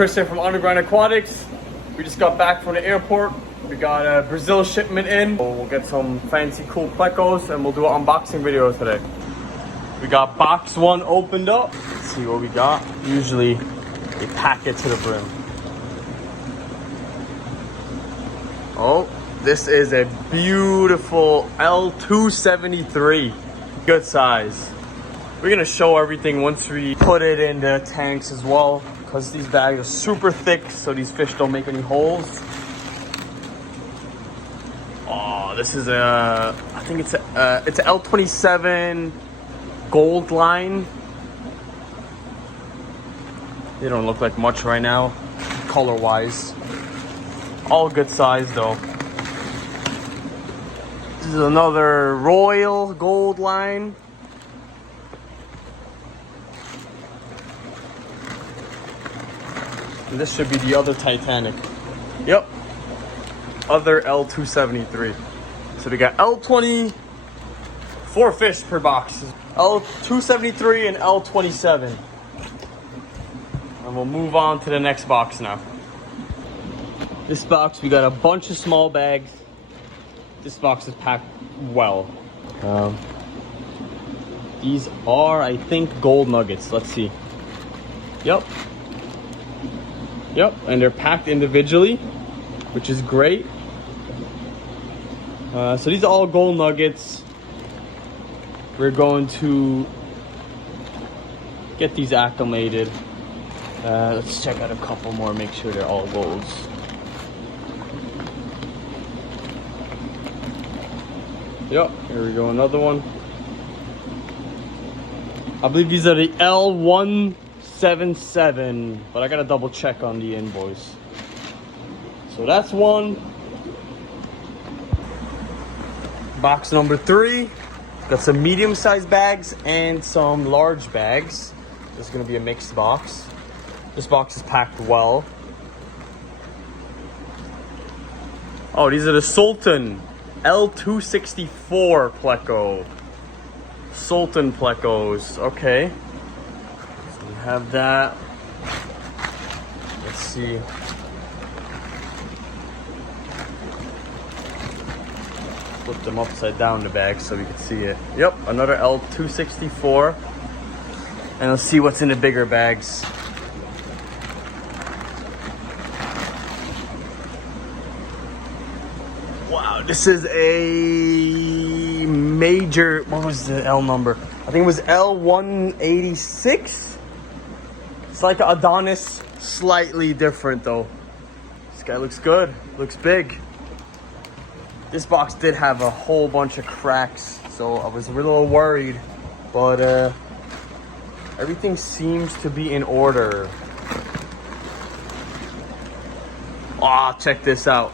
Chris here from Underground Aquatics. We just got back from the airport. We got a Brazil shipment in. We'll get some fancy cool plecos and we'll do an unboxing video today. We got box one opened up. Let's see what we got. Usually they pack it to the brim. Oh, this is a beautiful L273. Good size. We're gonna show everything once we put it in the tanks as well, because these bags are super thick so these fish don't make any holes. Oh, this is a, I think it's a L27 gold line. They don't look like much right now, color wise. All good size though. This is another royal gold line. And this should be the other Titanic. Yep. Other L273. So we got L20, 4 fish per box. L273 and L27. And we'll move on to the next box now. This box, we got a bunch of small bags. This box is packed well. These are, I think, gold nuggets. Let's see. Yep. Yep, and they're packed individually, which is great. So these are all gold nuggets. We're going to get these acclimated. Let's check out a couple more, make sure they're all golds. Yep, here we go, another one. I believe these are the L177, but I gotta double check on the invoice. So that's one. Box number 3. Got some medium-sized bags and some large bags. This is gonna be a mixed box. This box is packed well. Oh, these are the Sultan L264 Pleco. Sultan Plecos. Okay. So we have that. Let's see. Flip them upside down the bag so we can see it. Yep, another L264. And let's see what's in the bigger bags. Wow, this is a major, what was the L number? I think it was L186. It's like an Adonis, slightly different though. This guy looks good, looks big. This box did have a whole bunch of cracks, so I was a little worried, but everything seems to be in order. Ah, check this out.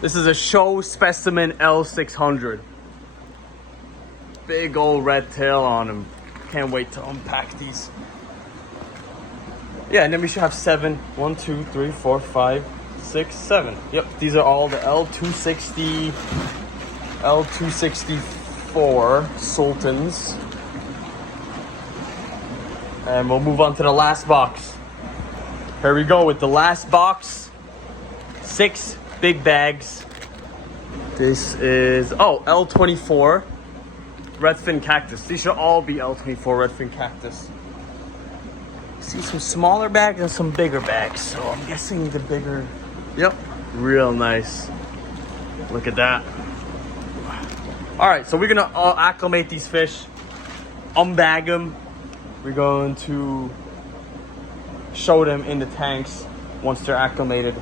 This is a show specimen L600. Big old red tail on him. Can't wait to unpack these. Yeah, and then we should have 7. 1, 2, 3, 4, 5, 6, 7. Yep, these are all the L260, L264 Sultans. And we'll move on to the last box. Here we go with the last box. 6 big bags. This is, oh, L24 redfin cactus. These should all be L24 redfin cactus. See some smaller bags and some bigger bags, so I'm guessing the bigger. Yep, real nice. Look at that. All right, so we're gonna acclimate these fish, unbag them. We're going to show them in the tanks once they're acclimated.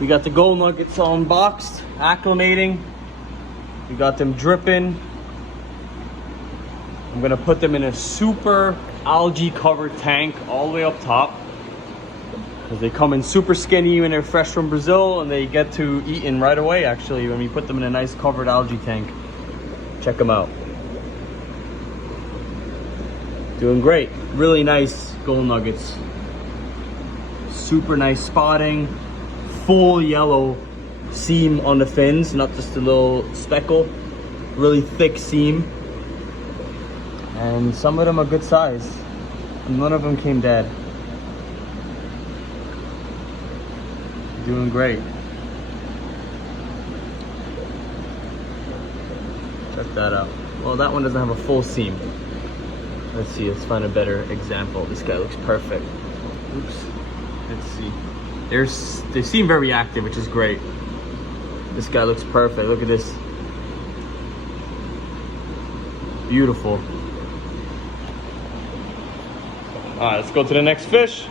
We got the gold nuggets unboxed, acclimating. We got them dripping. I'm gonna put them in a super algae covered tank all the way up top, because they come in super skinny when they're fresh from Brazil and they get to eating right away actually when we put them in a nice covered algae tank. Check them out. Doing great. Really nice gold nuggets. Super nice spotting. Full yellow seam on the fins, not just a little speckle. Really thick seam. And some of them are good size. None of them came dead. Doing great. Check that out. Well, that one doesn't have a full seam. Let's see, let's find a better example. This guy looks perfect. Oops. Let's see. They seem very active, which is great. This guy looks perfect. Look at this. Beautiful. Alright, let's go to the next fish.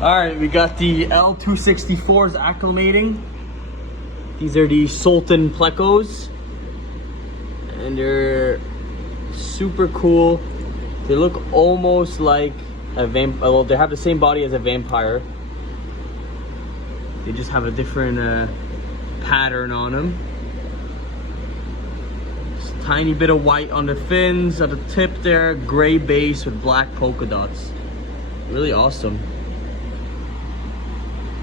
Alright, we got the L264s acclimating. These are the Sultan Plecos. And they're super cool. They look almost like a vampire. Well, they have the same body as a vampire. They just have a different pattern on them. Just a tiny bit of white on the fins, at the tip there, gray base with black polka dots. Really awesome.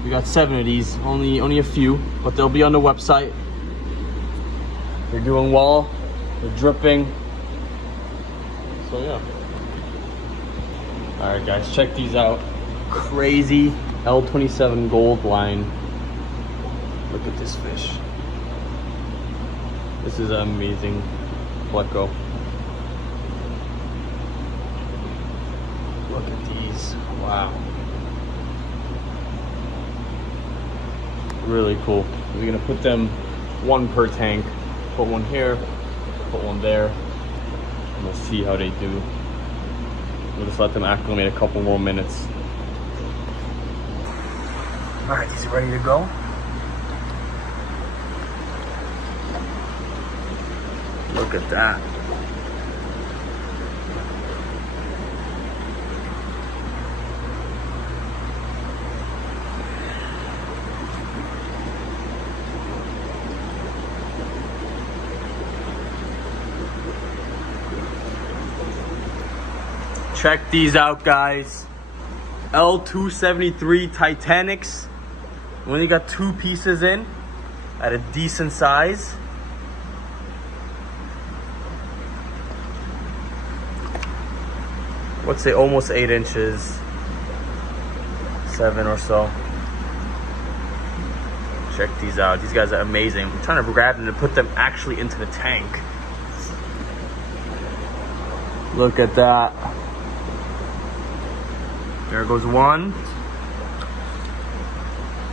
We got 7 of these, only a few, but they'll be on the website. They're doing well, they're dripping. So yeah. Alright guys, check these out. Crazy L27 gold line. Look at this fish. This is an amazing Pleco. Look at these. Wow. Really cool. We're gonna put them one per tank. Put one here, put one there. And we'll see how they do. We'll just let them acclimate a couple more minutes. All right, these are ready to go. Look at that. Check these out, guys. L273 Titanics. We only got 2 pieces in at a decent size. Let's say almost 8 inches, 7 or so. Check these out. These guys are amazing. I'm trying to grab them and put them actually into the tank. Look at that. There goes one.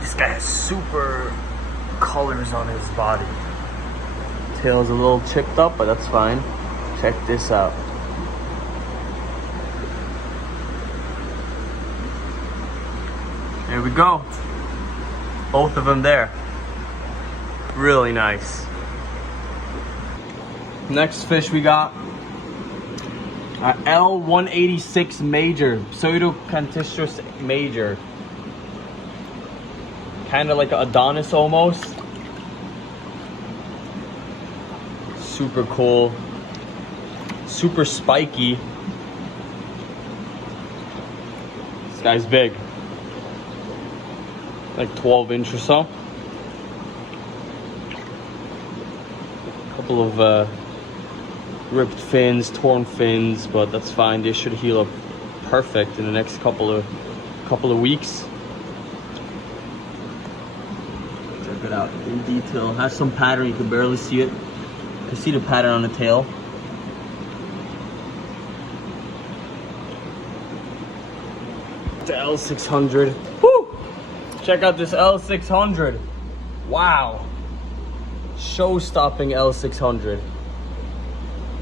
This guy has super colors on his body. Tail's a little chipped up, but that's fine. Check this out. There we go. Both of them there. Really nice. Next fish we got. L186 major, Pseudocantistrus major. Kind of like an Adonis almost. Super cool. Super spiky. This guy's big. Like 12 inch or so. Couple of ripped fins, torn fins, but that's fine. They should heal up perfect in the next couple of weeks. Check it out in detail. It has some pattern. You can barely see it. You can see the pattern on the tail. The L600. Woo! Check out this L600. Wow. Show-stopping L600.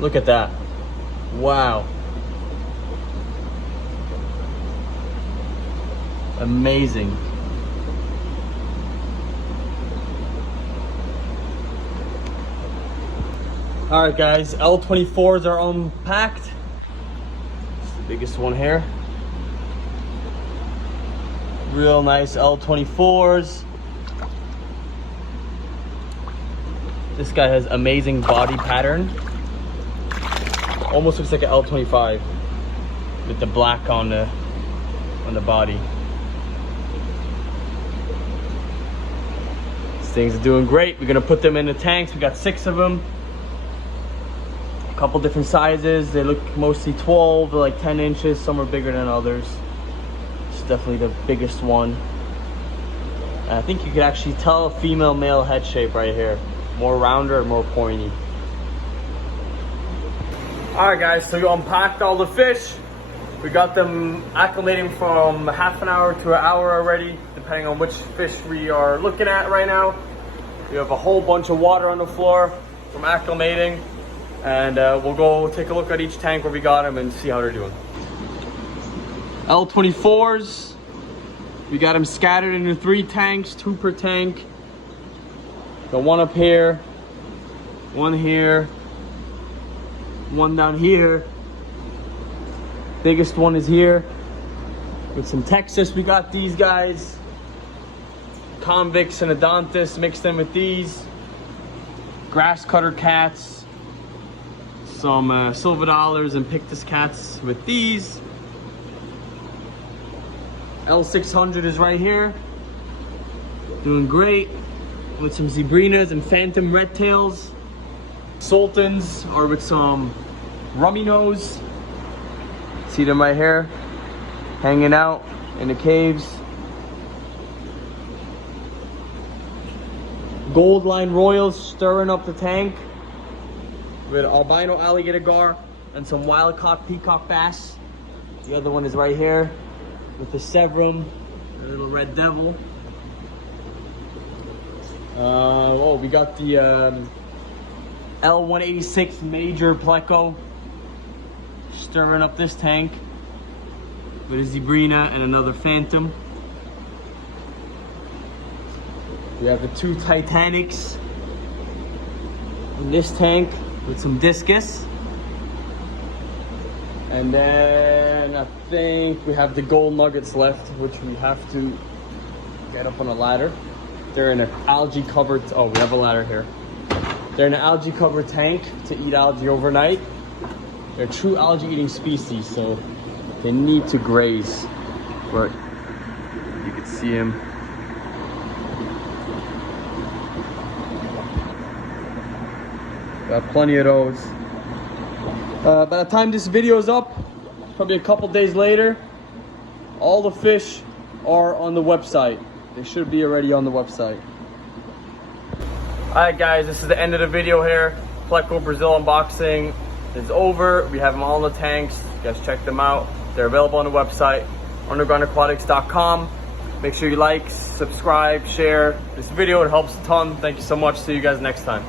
Look at that. Wow. Amazing. Alright guys, L24s are unpacked. It's the biggest one here. Real nice L24s. This guy has amazing body pattern. Almost looks like an L25 with the black on the body. These things are doing great. We're gonna put them in the tanks. We got 6 of them. A couple different sizes. They look mostly 12 to like 10 inches. Some are bigger than others. It's definitely the biggest one. And I think you could actually tell a female male head shape right here. More rounder and more pointy. Alright guys, so you unpacked all the fish. We got them acclimating from half an hour to an hour already, depending on which fish we are looking at right now. We have a whole bunch of water on the floor from acclimating. And we'll go take a look at each tank where we got them and see how they're doing. L24s. We got them scattered into 3 tanks, 2 per tank. Got one up here, one here, one down here. Biggest one is here. With some Texas, we got these guys. Convicts and Odontis mixed in with these. Grass cutter cats. Some silver dollars and Pictus cats with these. L600 is right here. Doing great. With some zebrinas and phantom red tails. Sultans are with some rummy nose. See them right here, hanging out in the caves. Gold line royals stirring up the tank with albino alligator gar and some wild caught peacock bass. The other one is right here with the Severum, the little red devil. Oh, we got the L186 major Pleco stirring up this tank with a zebrina and another phantom. We have the 2 Titanics in this tank with some discus. And then I think we have the gold nuggets left, which we have to get up on a ladder. They're in an algae covered, oh, we have a ladder here. They're in an algae covered tank to eat algae overnight. They're true algae eating species, so they need to graze. But you can see them. Got plenty of those. By the time this video is up, probably a couple days later, all the fish are on the website. They should be already on the website. Alright guys, this is the end of the video here. Pleco Brazil unboxing is over. We have them all in the tanks. You guys check them out. They're available on the website, undergroundaquatics.com. Make sure you like, subscribe, share this video. It helps a ton. Thank you so much. See you guys next time.